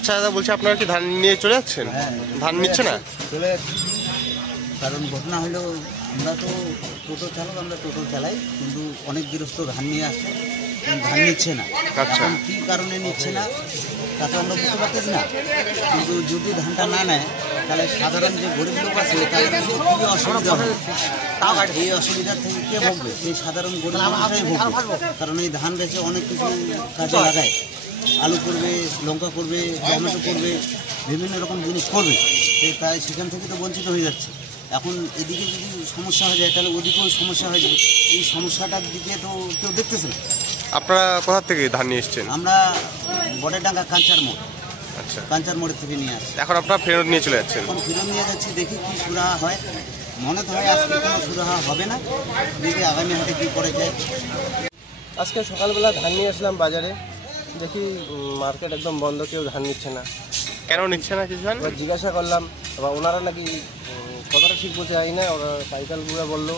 আচ্ছা দাদা, বলছি আপনারা কি ধান নিয়ে চলে যাচ্ছেন? ধান নিচ্ছে না? চলে যাচ্ছি, কারণ ঘটনা হলো আমরা তো টোটো চালক, আমরা টোটো চালাই, কিন্তু অনেক গৃহস্থ ধান নিয়ে আসে, ধান নিচ্ছে না। আচ্ছা, কী কারণে নিচ্ছে না তা তো আমরা বুঝতে পারতেছি না। কিন্তু যদি ধানটা না নেয় তাহলে সাধারণ যে গরিব লোক আছে তাদের খুবই অসুবিধা হবে। এই অসুবিধার থেকে কে ভুগবে? এই সাধারণ গরিব মানুষরাই ভুগবে, কারণ এই ধান বেচে অনেক কিছু কাজে লাগায়। আলু করবে, লঙ্কা করবে, টমেটো করবে, বিভিন্ন রকম জিনিস করবে, তাই সেখান থেকে তো বঞ্চিত হয়ে যাচ্ছে। এখন এদিকে যদি সমস্যা হয়ে যায় তাহলে ওদিকেও সমস্যা হয়ে যাবে। এই সমস্যাটার দিকে তো কেউ দেখতেছে না। আপনারা কোথা থেকে ধান নিয়ে এসছেন? আমরা বড়েডাঙ্গা কাঞ্চার মোড়। আচ্ছা, কাঞ্চার মোড়ের থেকে নিয়ে আসছি। এখন আপনারা ফেরত নিয়ে চলে যাচ্ছেন? এখন ফেরত নিয়ে যাচ্ছি, দেখি কী সুরাহা হয়। মনে তো হয় আজকে কোনো সুরাহা হবে না, দেখি আগামী হাটে কী করে যায়। আজকে সকালবেলা ধান নিয়ে আসলাম বাজারে, দেখি মার্কেট একদম বন্ধ, কেউ ধান নিচ্ছে না। কেন নিচ্ছে না কিছু জানেন? এবার জিজ্ঞাসা করলাম, এবার ওনারা নাকি কতটা ঠিক বলতে জানি না, ওরা পাইকারগুলো বললো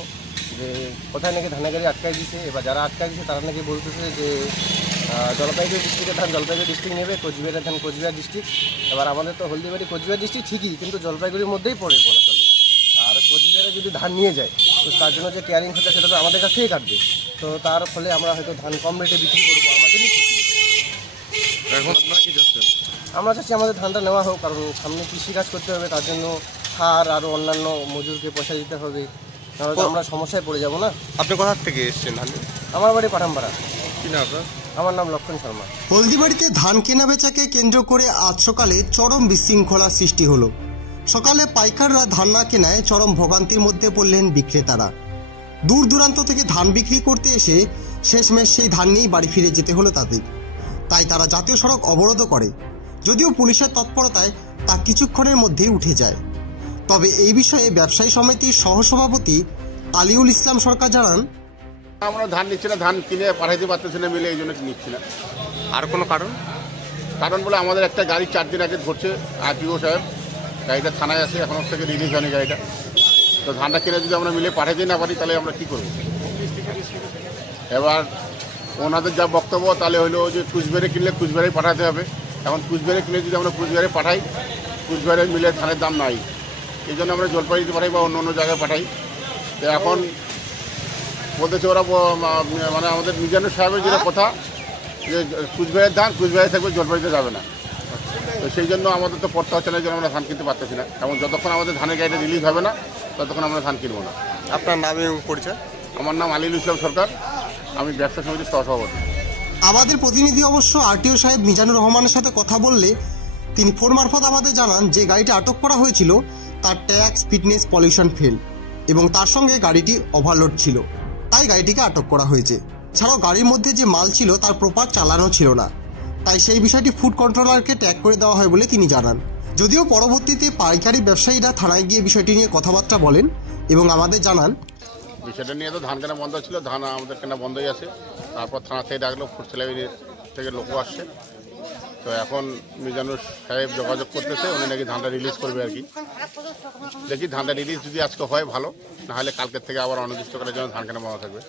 যে কোথায় নাকি ধানের গাড়ি আটকাই দিচ্ছে। এবার যারা আটকাই দিচ্ছে তারা নাকি বলতেছে যে জলপাইগুড়ি ডিস্ট্রিক্টের ধান জলপাইগুড়ি ডিস্ট্রিক্ট নেবে, কোচবিহারের ধান কোচবিহার ডিস্ট্রিক্ট। এবার আমাদের তো হলদিবাড়ি কোচবিহার ডিস্ট্রিক্ট ঠিকই, কিন্তু জলপাইগুড়ির মধ্যেই পড়ে বলা চলে। আর কোচবিহারে যদি ধান নিয়ে যায় তো তার জন্য যে কেয়ারিং খরচা সেটা তো আমাদের কাছ থেকেই কাটবে। তো তার ফলে আমরা হয়তো ধান কম রেটে বিক্রি করবো, আমাদেরই ক্ষতি। এখন আপনারা কি যাচ্ছেন? আমরা চাচ্ছি আমাদের ধানটা নেওয়া হোক, কারণ সামনে কৃষিকাজ করতে হবে, তার জন্য সার আরও অন্যান্য মজুরকে পয়সা দিতে হবে, তাহলে তো আমরা সমস্যায় পড়ে যাব না। আপনি কোথা থেকে এসছেন ধান? আমার বাড়ি পাঠামপাড়া। কি না আপনার? আমার নাম লক্ষণ শর্মা। হলদিবাড়িতে ধান কেনা বেচাকে কেন্দ্র করে আজ সকালে চরম বিশৃঙ্খলা সৃষ্টি হলো। সকালে পাইকাররা ধান না কেনায় চরম ভোগান্তির মধ্যে পড়লেন বিক্রেতারা। দূর দূরান্ত থেকে ধান বিক্রি করতে এসে শেষমেশ সেই ধান নিয়েই বাড়ি ফিরে যেতে হলো তাদের। তাই তারা জাতীয় সড়ক অবরোধ করে, যদিও পুলিশের তৎপরতায় তা কিছুক্ষণের মধ্যেই উঠে যায়। তবে এই বিষয়ে ব্যবসায়ী সমিতির সহসভাপতি আলিউল ইসলাম সরকার জানান, আমরা ধান নিচ্ছি না, ধান কিনে পাঠাইতে পারতেছি না মিলে, এই জন্য নিচ্ছি না। আর কোনো কারণ? কারণ বলে আমাদের একটা গাড়ি 4 দিন আগে ধরছে আরটিও সাহেব, গাড়িটা থানায় আছে, এখনো থেকে রিলিজ হয়নি গাড়িটা। তো ধানটা কিনে যদি আমরা মিলে পাঠাইতে না পারি তাহলে আমরা কী করব? এবার ওনাদের যা বক্তব্য তাহলে হলো যে কুচবিহারে কিনলে কুচবিহারেই পাঠাতে হবে। এখন কুচবিহারে কিনে যদি আমরা কুচবিহারে পাঠাই, কুচবিহারে মিলে ধানের দাম নাই, এই জন্য আমরা জলপাইগুড়িতে পাঠাই বা অন্য অন্য জায়গায় পাঠাই। তো এখন বলতেছে ওরা, মানে আমাদের মিজানুর সাহেবের যেটা কথা যে কুচবিহারের ধান কুচবিহারে থাকবে, জলপাইগুড়িতে যাবে না। তো সেই জন্য আমাদের তো পড়তে হচ্ছে না, এই জন্য আমরা ধান কিনতে পারতেছি না। এবং যতক্ষণ আমাদের ধানের গাড়িটা রিলিজ হবে না ততক্ষণ আমরা ধান কিনবো না। আপনার নাম এবং পরিচয়? আমার নাম আলিউল ইসলাম সরকার, আমি ব্যবসা সমিতির সহসভাপতি। আমাদের প্রতিনিধি অবশ্য আরটিও সাহেব মিজানুর রহমানের সাথে কথা বললে তিনি ফোন মারফত আমাদের জানান যে গাড়িটা আটক করা হয়েছিল তার ট্যাক্স, ফিটনেস, পলিউশন ফেল এবং তার সঙ্গে গাড়িটি ওভারলোড ছিল, তাই গাড়িটিকে আটক করা হয়েছে। ছাড়াও গাড়ির মধ্যে যে মাল ছিল তার প্রপার চালানো ছিল না, তাই সেই বিষয়টি ফুড কন্ট্রোলারকে ট্যাগ করে দেওয়া হয় বলে তিনি জানান। যদিও পরবর্তীতে পাইকারি ব্যবসায়ীরা থানায় গিয়ে বিষয়টি নিয়ে কথাবার্তা বলেন এবং আমাদের জানান, বিষয়টা নিয়ে তো ধান কেনা বন্ধ ছিল, ধান আমাদের কেনা বন্ধই আছে। তারপর থানা থেকে ডাকলো, ফুড সেলারি থেকে লোকও আসছে। তো এখন মিজানুর সাহেব যোগাযোগ করতেছে, উনি নাকি ধানটা রিলিজ করবে আর কি। দেখি ধানটা রিলিজ যদি আজকে হয় ভালো, নাহলে কালকের থেকে আবার অনির্দিষ্টকালের জন্য ধান কেনা বন্ধ থাকবে।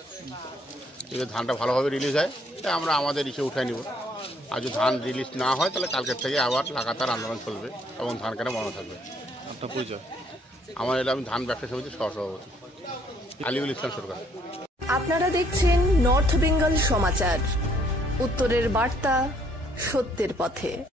যদি ধানটা ভালোভাবে রিলিজ হয় তাই আমরা আমাদের ইসে উঠাই নিব, আর যদি ধান রিলিজ না হয় তাহলে কালকের থেকে আবার লাগাতার আন্দোলন চলবে এবং ধান কেনা বন্ধ থাকবে। আপনার পরিচয়? আমার এটা, আমি ধান ব্যবসা সমিতির সহসভাপতি আলিউল ইসলাম সরকার। আপনারা দেখছেন নর্থ বেঙ্গল সমাচার, উত্তরের বার্তা, সত্যের পথে।